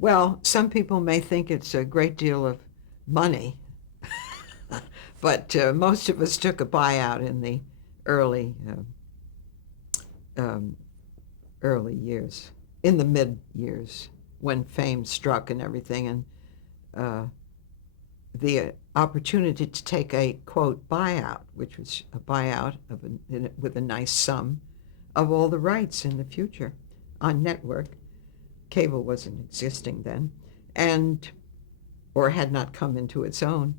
Well, some people may think it's a great deal of money, but most of us took a buyout in the early um, early years, in the mid years, when fame struck and everything, and uh, the opportunity to take a quote buyout, which was a buyout with a nice sum of all the rights in the future on network. Cable wasn't existing then, and or had not come into its own.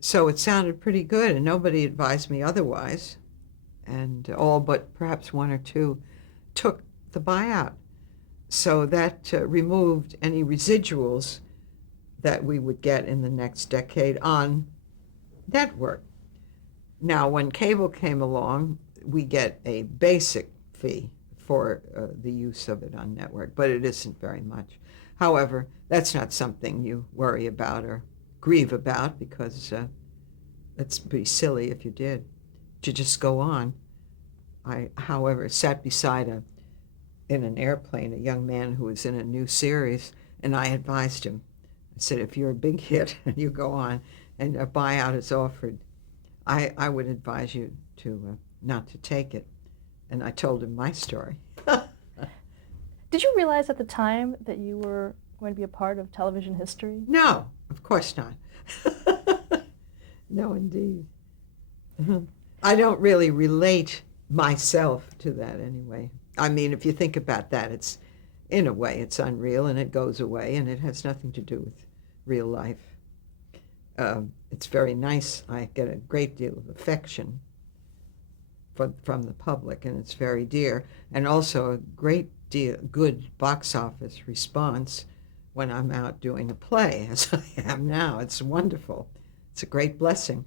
So it sounded pretty good, and nobody advised me otherwise. And all but perhaps one or two took the buyout. So that removed any residuals that we would get in the next decade on network. Now, when cable came along, we get a basic fee for the use of it on network, but it isn't very much. However, that's not something you worry about or grieve about, because it's pretty silly if you did, to just go on. I, however, sat beside in an airplane a young man who was in a new series, and I advised him. I said, if you're a big hit and you go on and a buyout is offered, I would advise you to not to take it. And I told him my story. Did you realize at the time that you were going to be a part of television history? No, of course not. No, indeed. I don't really relate myself to that anyway. I mean, if you think about that, it's, in a way, it's unreal, and it goes away, and it has nothing to do with real life. It's very nice. I get a great deal of affection from the public, and it's very dear, and also a great deal good box office response when I'm out doing a play, as I am now. It's wonderful. It's a great blessing.